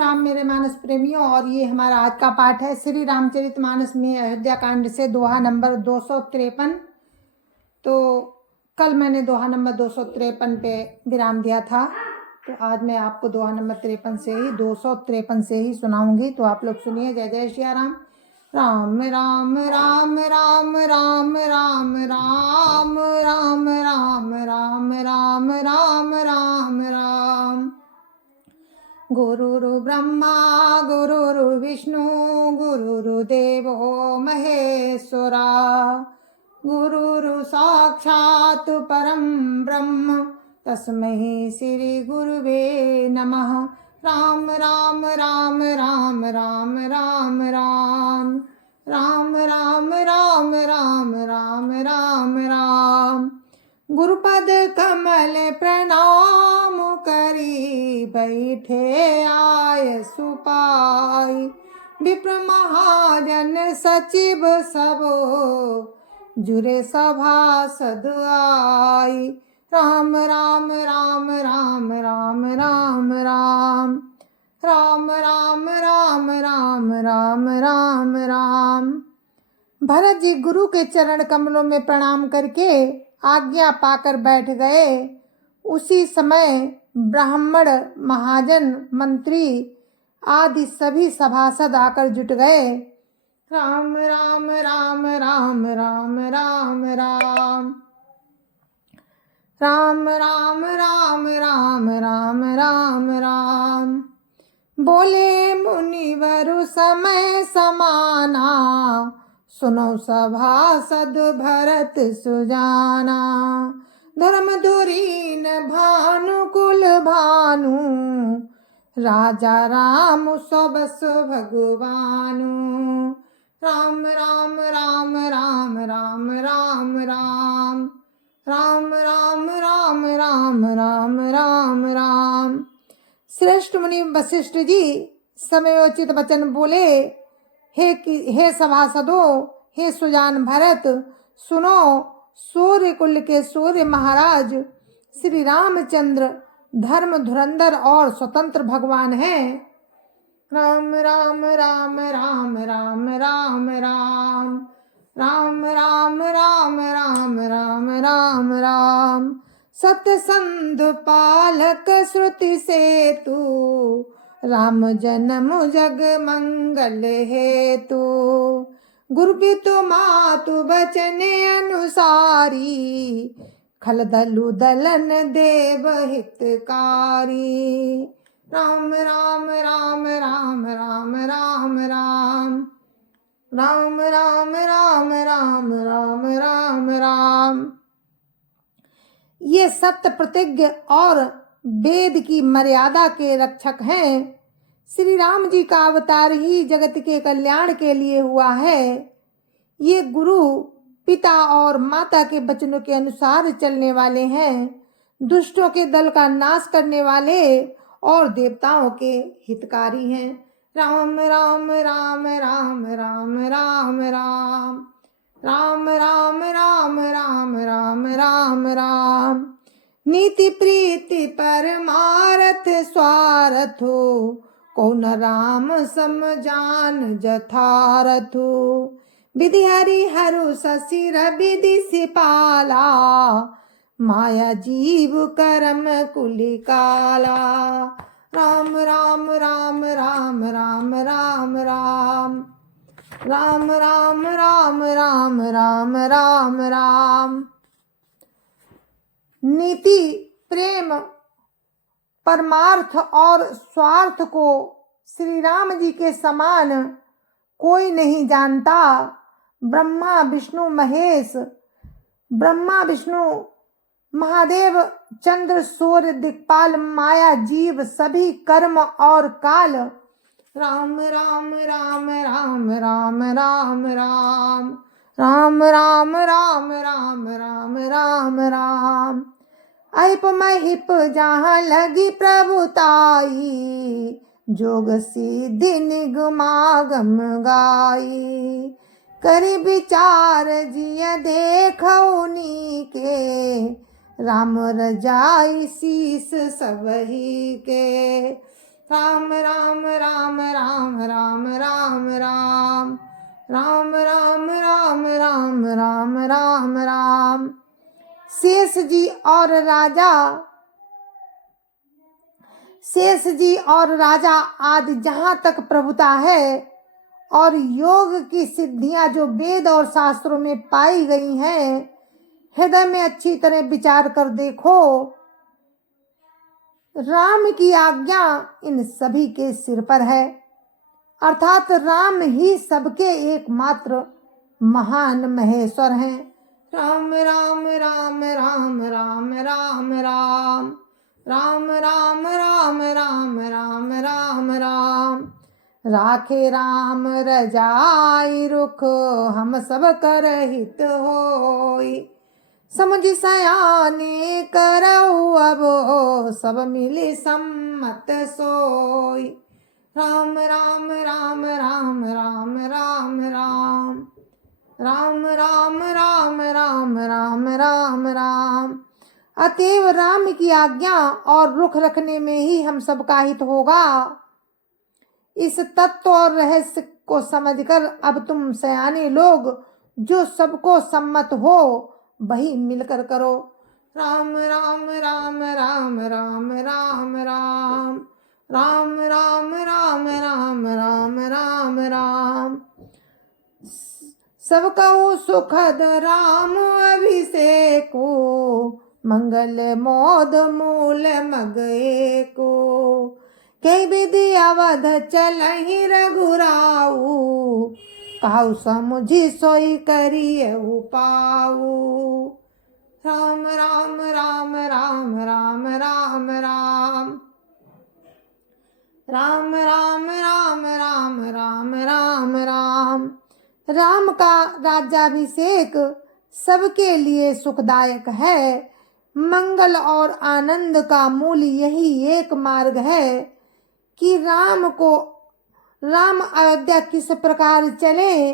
राम मेरे मानस प्रेमियों, और ये हमारा आज का पाठ है श्री रामचरितमानस में अयोध्या कांड से दोहा नंबर 253। तो कल मैंने दोहा नंबर 253 पे विराम दिया था, तो आज मैं आपको दोहा नंबर 253 से ही सुनाऊंगी। तो आप लोग सुनिए। जय जय श्री राम। राम राम राम राम राम राम राम राम राम राम राम राम राम राम। गुरुरु ब्रह्मा गुरुरु विष्णु गुरुर्देवो महेश्वरा, गुरुरु साक्षात् परं ब्रह्म तस्मै श्री गुरुवे नमः। राम राम राम राम राम राम राम राम राम राम राम राम राम राम। गुरुपद कमल प्रणाम करी बैठे आय सुपाई, विप्र महाजन सचिव सबो जुरे सभासद आई। राम राम राम राम राम राम राम राम राम राम राम राम राम राम। भरत जी गुरु के चरण कमलों में प्रणाम करके आज्ञा पाकर बैठ गए। उसी समय ब्राह्मण, महाजन, मंत्री आदि सभी सभासद आकर जुट गए। राम राम राम राम राम राम राम राम राम राम राम राम राम राम। बोले मुनिवरु समय समाना, सुनो सभासद भरत सुजाना। धर्म धुरीन भानुकुल भानु, राजा राम सबस भगवानु। राम राम राम राम राम राम राम राम राम राम राम राम राम राम। श्रेष्ठ मुनि वशिष्ठ जी समयोचित वचन बोले। हे सभासदों, हे सुजान भरत, सुनो। सूर्य कुल के सूर्य महाराज श्री रामचंद्र धर्म धुरंधर और स्वतंत्र भगवान हैं। राम राम राम राम राम राम राम राम राम राम राम राम राम राम। सत्य संध पालक श्रुति सेतु, राम जन्म जग मंगल हेतु। गुरु पितु मातु बचने अनुसारी, खल दलु दलन देव हितकारी। राम राम राम राम राम राम राम राम राम राम राम राम राम राम। ये सत्य प्रतिज्ञ और वेद की मर्यादा के रक्षक हैं। श्री राम जी का अवतार ही जगत के कल्याण के लिए हुआ है। ये गुरु पिता और माता के वचनों के अनुसार चलने वाले हैं। दुष्टों के दल का नाश करने वाले और देवताओं के हितकारी हैं। राम राम राम राम राम राम राम राम राम राम राम राम राम राम। नीति प्रीति परमारथ स्वारथो, कौन राम सम जान जथारथो। विधि हरि हरु शशिर विधि सिपाला, माया जीव करम कुलिकाला। राम राम राम राम राम राम राम राम राम राम राम राम राम राम। नीति, प्रेम, परमार्थ और स्वार्थ को श्री राम जी के समान कोई नहीं जानता। ब्रह्मा विष्णु महेश, ब्रह्मा विष्णु महादेव, चंद्र सूर्य दिक्पाल, माया जीव, सभी कर्म और काल। राम राम राम राम राम राम राम राम राम राम राम राम राम राम। अहिप महिप जहाँ लगी प्रभुताई, जोग सिद्धि निगमागम गाई। कर विचार जिय देखौनी के, राम रजाई शीस सबही के। राम राम और राजा शेष जी और राजा आदि जहां तक प्रभुता है और योग की सिद्धियां जो वेद और शास्त्रों में पाई गई हैं, हृदय में अच्छी तरह विचार कर देखो। राम की आज्ञा इन सभी के सिर पर है, अर्थात राम ही सबके एकमात्र महान महेश्वर हैं। राम राम राम राम राम राम राम राम राम राम राम राम राम राम। राखे राम रजाई रुख हम सब कर हित होई। समझ सयाने करऊ अब सब मिले सम्मत सोई। राम राम राम राम राम राम राम राम राम राम राम राम राम राम। अतएव राम की आज्ञा और रुख रखने में ही हम सबका हित होगा। इस तत्व और रहस्य को समझकर अब तुम सयाने लोग जो सबको सम्मत हो वही मिलकर करो। राम राम राम राम राम राम राम राम राम राम राम राम राम राम। सब कहूँ सुखद राम अभिषेको मंगल मोद मूल मगए को। कई विधि अवध चलहि रघुराऊ कहु समुझि सोई करियहु पाऊ। राम राम राम राम राम राम राम राम राम राम राम राम राम राम। राम का राज्याभिषेक सबके लिए सुखदायक है। मंगल और आनंद का मूल यही एक मार्ग है कि राम अयोध्या किस प्रकार चले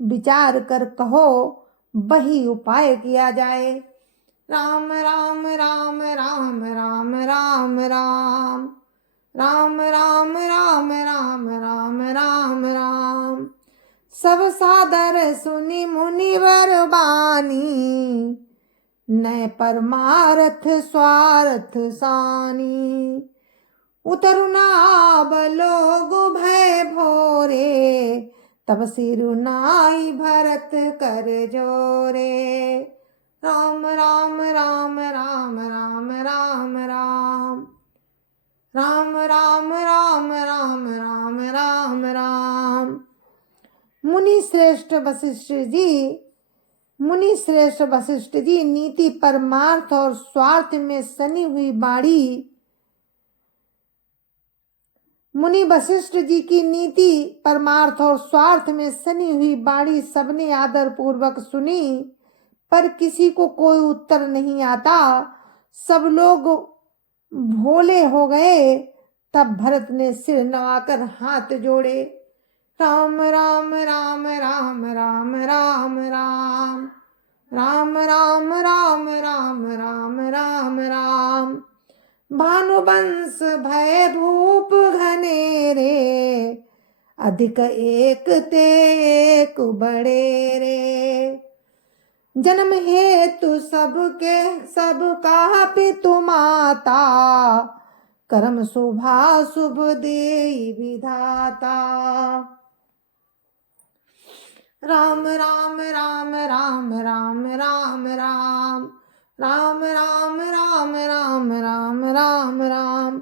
विचार कर कहो, वही उपाय किया जाए। राम राम राम राम राम राम राम राम राम राम राम राम राम राम। सब सादर सुनि मुनिवर बानी न परमार्थ स्वार्थ सानी। उतरु नाब लोग भय भोरे तब सिरु नाई भरत कर जोरे। राम राम राम राम राम राम राम राम राम राम राम राम राम राम। मुनि श्रेष्ठ वशिष्ठ जी नीति परमार्थ और स्वार्थ में सनी हुई बाड़ी। मुनि वशिष्ठ जी की नीति परमार्थ और स्वार्थ में सनी हुई बाणी सबने आदर पूर्वक सुनी, पर किसी को कोई उत्तर नहीं आता। सब लोग भोले हो गए। तब भरत ने सिर नवाकर हाथ जोड़े। राम राम राम राम राम राम राम राम राम राम राम राम राम राम। भानुवंश भय भूप घनेरे अधिक एक ते एक बड़े रे। जन्म हेतु सबके सबका पितु माता कर्म शुभा शुभ देई विधाता। राम राम राम राम राम राम राम राम राम राम राम राम राम राम।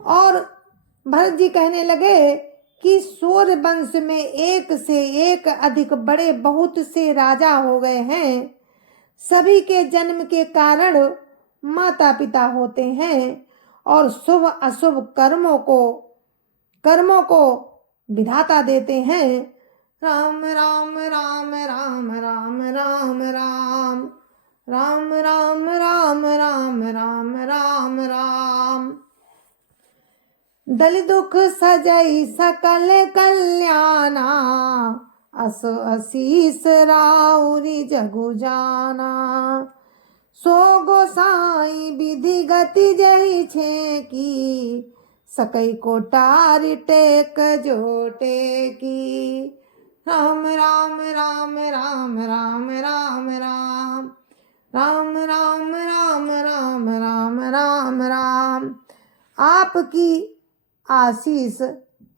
और भरत जी कहने लगे कि सूर्य वंश में एक से एक अधिक बड़े बहुत से राजा हो गए हैं। सभी के जन्म के कारण माता पिता होते हैं और शुभ अशुभ कर्मों को विधाता देते हैं। राम राम राम राम राम राम राम राम राम राम राम राम राम राम। दल दुख सजई सकल कल्याणा अस असीस राउरी जगु जाना। सो गोसाई विधि गति जही छे की सकई को टार टेक जोटे की। राम राम राम राम राम राम राम राम राम राम राम राम राम राम। आपकी आशीष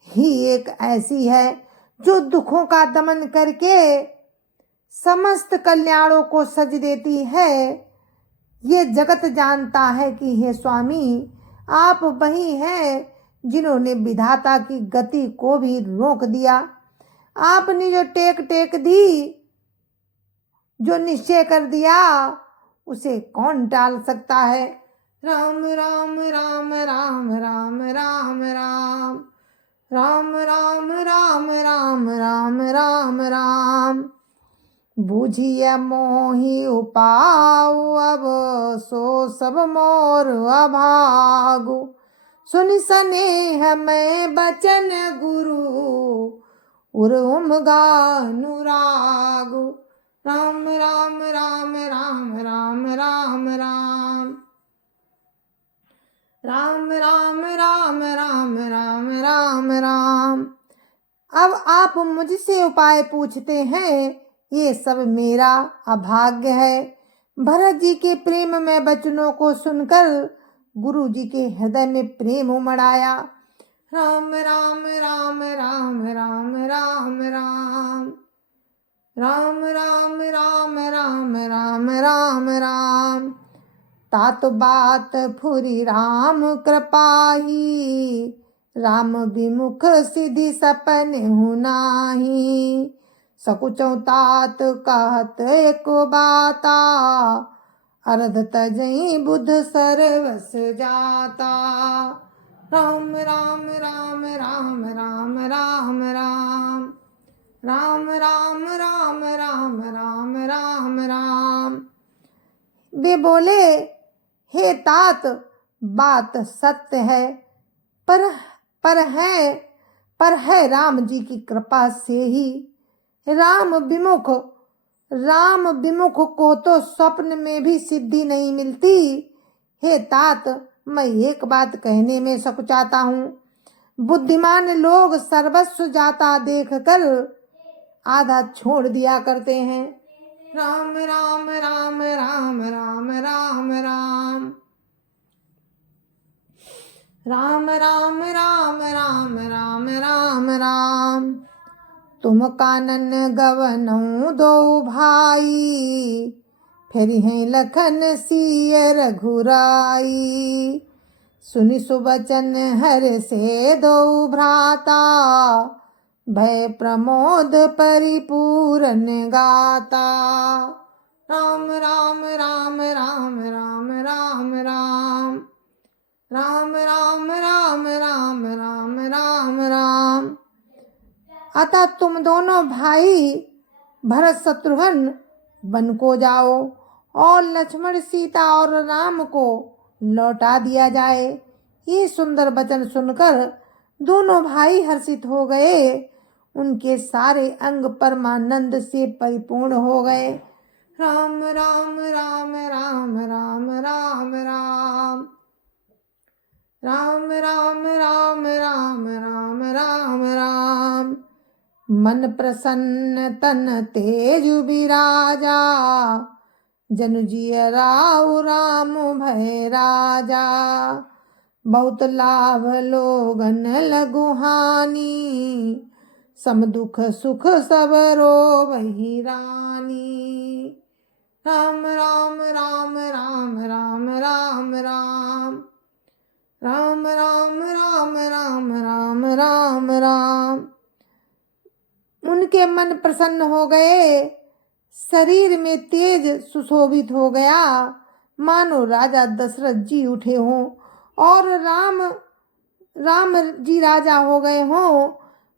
ही एक ऐसी है जो दुखों का दमन करके समस्त कल्याणों को सज देती है। ये जगत जानता है कि हे स्वामी, आप वही हैं जिन्होंने विधाता की गति को भी रोक दिया। आपने जो टेक दी, जो निश्चय कर दिया, उसे कौन टाल सकता है। राम राम राम राम राम राम राम राम राम राम राम राम राम राम। बूझिए मोहि उपाउ अब सो सब मोर अभागु। सुन स्नेह मैं बचन गुरु उर्म गानुरागु। राम राम राम राम राम राम राम राम राम राम राम राम राम राम। अब आप मुझसे उपाय पूछते हैं, ये सब मेरा अभाग्य है। भरत जी के प्रेम में वचनों को सुनकर गुरु जी के हृदय में प्रेम उमड़ आया। राम राम राम राम राम राम राम राम राम राम राम राम राम राम। तात बात फुरी राम कृपाही, राम विमुख सिद्धि सपन हुनाही। सकुचौ तात कहत एक बाता, अर्ध तजई बुध सर्वस जाता। राम राम राम राम राम राम राम राम राम राम राम राम राम राम। वे बोले, हे तात, बात सत्य है, पर है राम जी की कृपा से ही। राम विमुख को तो स्वप्न में भी सिद्धि नहीं मिलती। हे तात, मैं एक बात कहने में सकुचाता हूँ। बुद्धिमान लोग सर्वस्व जाता देखकर आधा छोड़ दिया करते हैं। राम राम राम राम राम राम राम राम राम राम राम राम राम राम। तुम कानन गवनऊ दो भाई, फिर हैं लखन सिय रघुराई। सुनि सुबचन हर से दो भ्राता, भय प्रमोद परिपूरन गाता। राम राम राम राम राम राम राम राम राम राम राम राम राम राम। अतः तुम दोनों भाई भरत शत्रुघ्न वन को जाओ और लक्ष्मण सीता और राम को लौटा दिया जाए। ये सुंदर वचन सुनकर दोनों भाई हर्षित हो गए। उनके सारे अंग परमानंद से परिपूर्ण हो गए। राम राम राम राम राम राम राम राम राम राम राम राम राम राम। मन प्रसन्न तन तेज विराजा, जनु जिय राउ राम भय राजा। बहुत लाभ लोगन लघु हानि, सम दुख सुख सब रोवहि रानी। राम राम राम राम राम राम राम राम राम राम राम राम राम राम। उनके मन प्रसन्न हो गए, शरीर में तेज सुशोभित हो गया, मानो राजा दशरथ जी उठे हों और राम जी राजा हो गए हों।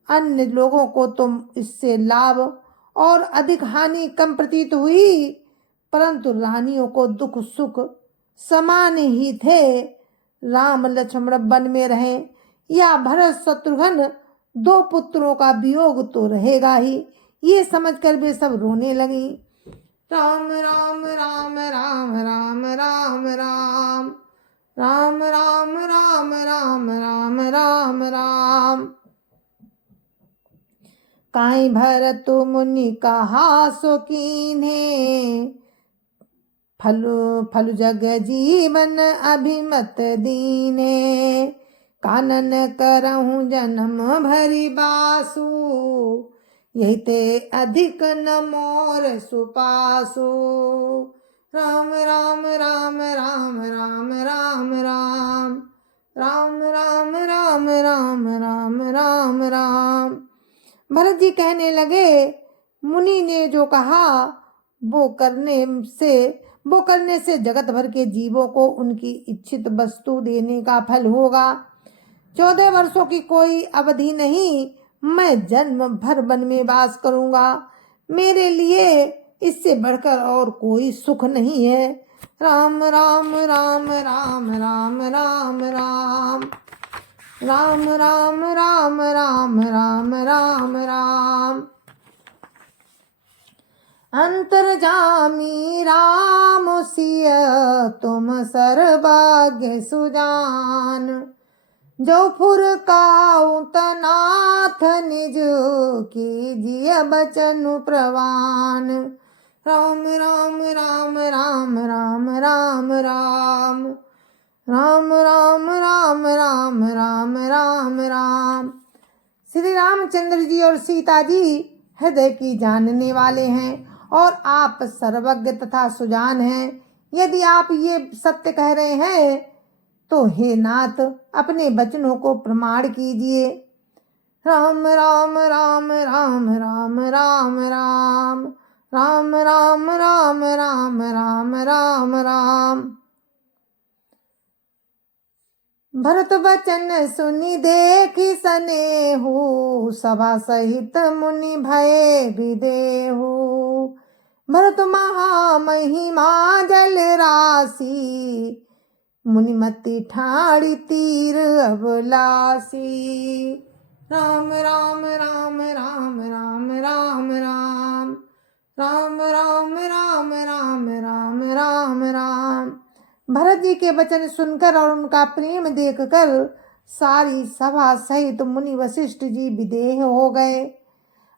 अन्य लोगों को तो इससे लाभ और अधिक हानि कम प्रतीत हुई, परंतु रानियों को दुख सुख समान ही थे। राम लक्ष्मण वन में रहे या भरत शत्रुघ्न, दो पुत्रों का वियोग तो रहेगा ही। ये समझकर वे सब रोने लगी। राम राम राम राम राम राम राम राम राम राम राम राम राम राम। काई भरत मुनि कहा सो कीन्हे, फलु जग जीवन अभिमत दीने, कानन करहूँ जन्म भरी बासु, यही ते अधिक न मोर सुपासु। राम राम राम राम राम राम राम राम राम राम राम राम राम राम। भरत जी कहने लगे, मुनि ने जो कहा वो करने से जगत भर के जीवों को उनकी इच्छित वस्तु देने का फल होगा। 14 वर्षों की कोई अवधि नहीं, मैं जन्म भर वन में वास करूंगा। मेरे लिए इससे बढ़कर और कोई सुख नहीं है। राम राम राम राम राम राम राम राम राम राम राम राम राम राम। अंतर्जामी राम सिय तुम सर्वज्ञ सुजान, जो फुरकाऊं तनाथ निज कीजिए बचनु प्रवान। राम राम राम राम राम राम राम राम राम राम राम राम राम राम। श्री रामचंद्र जी और सीता जी हृदय की जानने वाले हैं और आप सर्वज्ञ तथा सुजान हैं। यदि आप ये सत्य कह रहे हैं तो हे नाथ अपने वचनों को प्रमाण कीजिए। राम राम राम राम राम राम राम राम राम राम राम राम राम राम। भरत वचन सुनि देखि सनेहु, सभा सहित मुनि भय विदेहु। भरत महामहिमा जल राशि, मुनिमति ठाड़ी तीर अबलासी। राम राम राम राम राम राम राम राम राम राम राम राम राम राम। भरत जी के वचन सुनकर और उनका प्रेम देखकर सारी सभा सहित मुनि वशिष्ठ जी विदेह हो गए,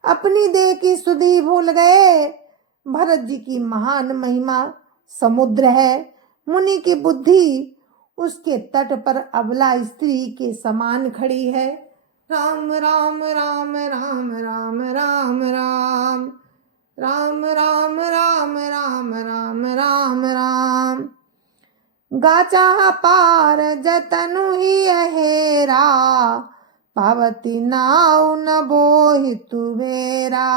अपनी देह की सुधि भूल गए। भरत जी की महान महिमा समुद्र है, मुनि की बुद्धि उसके तट पर अबला स्त्री के समान खड़ी है। राम राम राम राम राम राम राम राम राम राम राम राम राम राम। गाचा पार जतनु ही हेरा, पावती नाव न बोहि तुवेरा।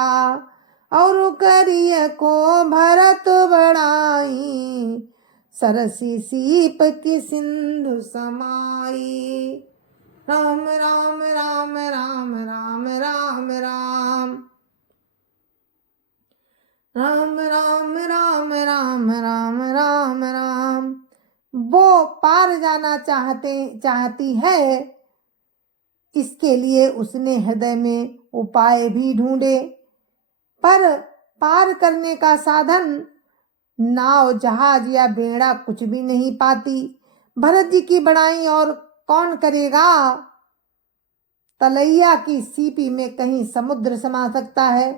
और करिय को भरत बढ़ाई, सरसी सीप की सिंधु समाई। राम राम राम राम राम राम राम राम राम राम राम राम राम राम। वो पार जाना चाहती है, इसके लिए उसने हृदय में उपाय भी ढूंढे, पर पार करने का साधन नाव जहाज या बेड़ा कुछ भी नहीं पाती। भरत जी की बड़ाई और कौन करेगा। तलैया की सीपी में कहीं समुद्र समा सकता है।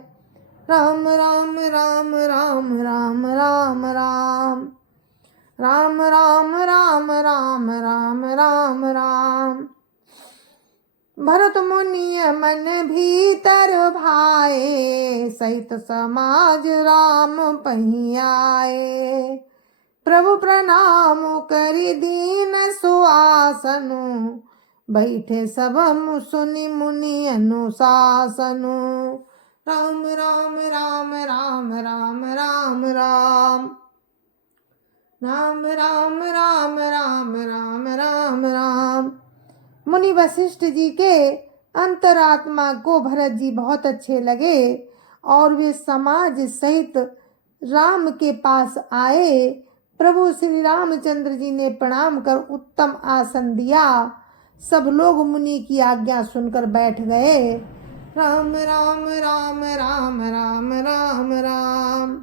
राम राम राम राम राम राम राम राम राम राम राम राम राम राम। भरत मुनि मन भीतर भाए, सहित समाज राम पहियाए। प्रभु प्रणाम करि दीन सुआसनु, बैठे सब सुनि मुनि अनुशासनु। राम राम राम राम राम राम राम राम राम राम राम राम राम राम। मुनि वशिष्ठ जी के अंतरात्मा को भरत जी बहुत अच्छे लगे और वे समाज सहित राम के पास आए। प्रभु श्री रामचंद्र जी ने प्रणाम कर उत्तम आसन दिया। सब लोग मुनि की आज्ञा सुनकर बैठ गए। राम राम राम राम राम राम राम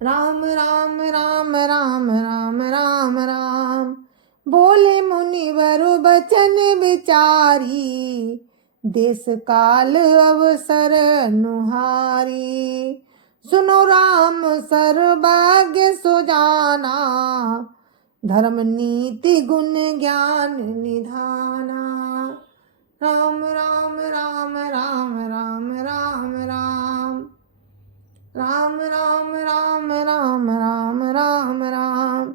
राम राम राम राम राम राम राम। बोले मुनिवर बचन विचारी, देश काल अवसर अनुहारी। सुनो राम सर्वज्ञ सुजाना, धर्म नीति गुण ज्ञान निधाना। राम राम राम राम राम राम राम, राम राम राम राम राम राम राम।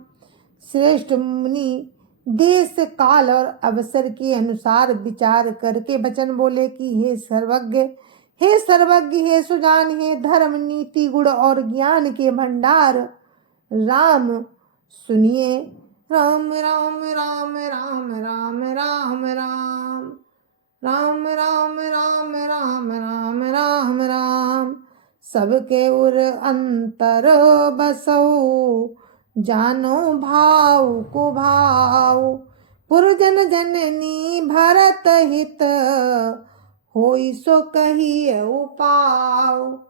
श्रेष्ठ मुनि देश काल और अवसर के अनुसार विचार करके वचन बोले कि हे सर्वज्ञ, हे सर्वज्ञ, हे सुजान, हे धर्म नीति गुण और ज्ञान के भंडार राम, सुनिए। राम राम राम राम राम राम राम, राम राम राम राम राम राम राम। सबके उर अंतर बसो, जानो भाव को भाव। पुरजन जननी भरत हित, होई सो कहिए उपाव।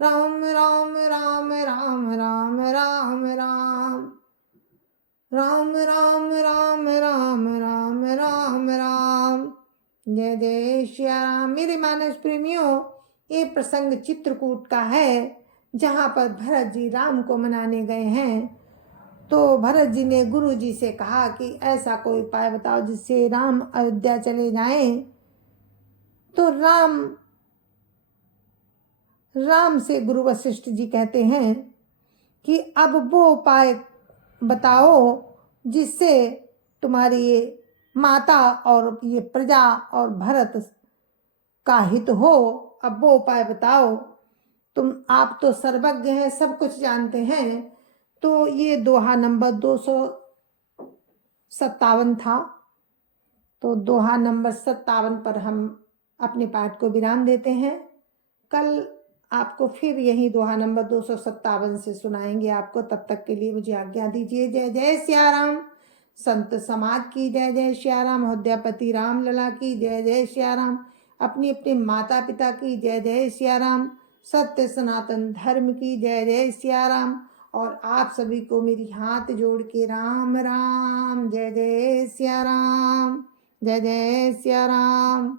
राम राम राम राम राम राम राम, राम राम राम राम राम राम राम। जय जय श्री राम। मेरे मानस प्रेमियों, ये प्रसंग चित्रकूट का है, जहाँ पर भरत जी राम को मनाने गए हैं। तो भरत जी ने गुरु जी से कहा कि ऐसा कोई उपाय बताओ जिससे राम अयोध्या चले जाएं। तो राम से गुरु वशिष्ठ जी कहते हैं कि अब वो उपाय बताओ जिससे तुम्हारी ये माता और ये प्रजा और भरत का हित हो। अब वो उपाय बताओ। आप तो सर्वज्ञ हैं, सब कुछ जानते हैं। तो ये दोहा नंबर 257 था। तो दोहा नंबर 57 पर हम अपने पाठ को विराम देते हैं। कल आपको फिर यही दोहा नंबर 257 से सुनाएंगे आपको। तब तक के लिए मुझे आज्ञा दीजिए। जय जय सिया राम। संत समाज की जय जय सिया राम। अयोध्यापति राम लला की जय जय सिया राम। अपनी अपने माता पिता की जय जय सिया राम। सत्य सनातन धर्म की जय जय सिया राम। और आप सभी को मेरी हाथ जोड़ के राम राम। जय जय सिया राम, जय जय सिया राम।